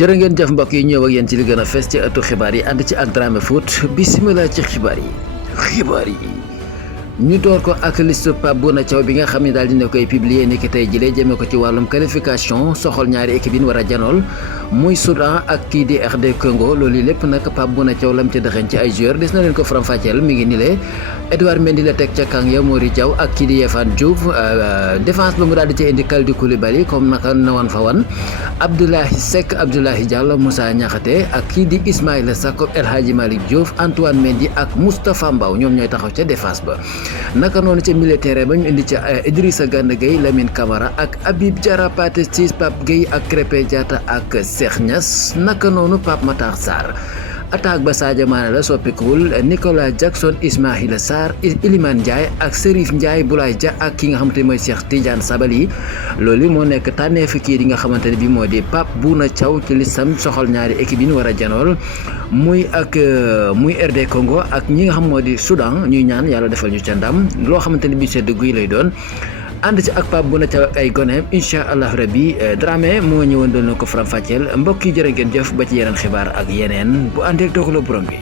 jërë ngeen jëf mbokk yi ñëw ak yéen ci li gën a fes ci ëttu xibaar yi ànd ci ak Dramé Foot bismillah ci xibaar yi ñu door ko ak liste Pape Bouna Thiaw bi nga xam ne daal dina koy publier ni ki tey jëlee jëmee ko ci wàllum qualification soxal ñaari équipe yi war a janool muy Soudan ak kii di RD Congo loolu lépp nag Pape Bouna Thiaw lam ci dëxëñ ci ay joueurs des na leen ko faram-fàcceel mi ngi ni le Edouard Mendy la teg ca kàng ya Mori Diaw ak kii di Yehfane Diouf défense ba mu daal di ci indi Kalidou Koulibaly comme naka nawan fa wan Abdoulaye Seck Abdoulaye Diallo Moussa Niakhaté ak kii di Ismaïla Sakho El Hadji Malick Diouf Antoine Mendy ak Moustapha Mbaw ñoom ñooy taxaw ca défense ba naka noonu ca milieu terrain ba ñu indi ca Idrissa Gana Gueye Lamine Camara ak Habib Diarra Pathé Ciss Pape Gueye ak Krépin Diatta ak Cheikh Niass naka noonu Pape Matar Sarr attaque ba Sadio Mané la soppikuwul Nicolas Jackson Ismaïla Sarr Iliman Ndiaye ak Serif Ndiaye Boulaye Dia ak ki nga xamante ne mooy Cheikh Tidiane Sabaly loolu moo nekk tànneefu kii di nga xamante ne bi moo di Pape Bouna Thiaw ci listam soxal ñaari équipe yi ñu war a janool muy RD Congo ak ñi nga xam moo di Soudan ñuy ñaan yàlla defal ñu ca ndam loo xamante ne bi sedd guy lay doon ànd ci ak Pape Bouna Thiaw ak ay goneem incha allah rabbi Dramé moo ñëwoon doon na ko faram-fàcceel mbokk yi jërë ngeen jëf ba ci yeneen xibaar ak yeneen bu àndeek dogalu borom bi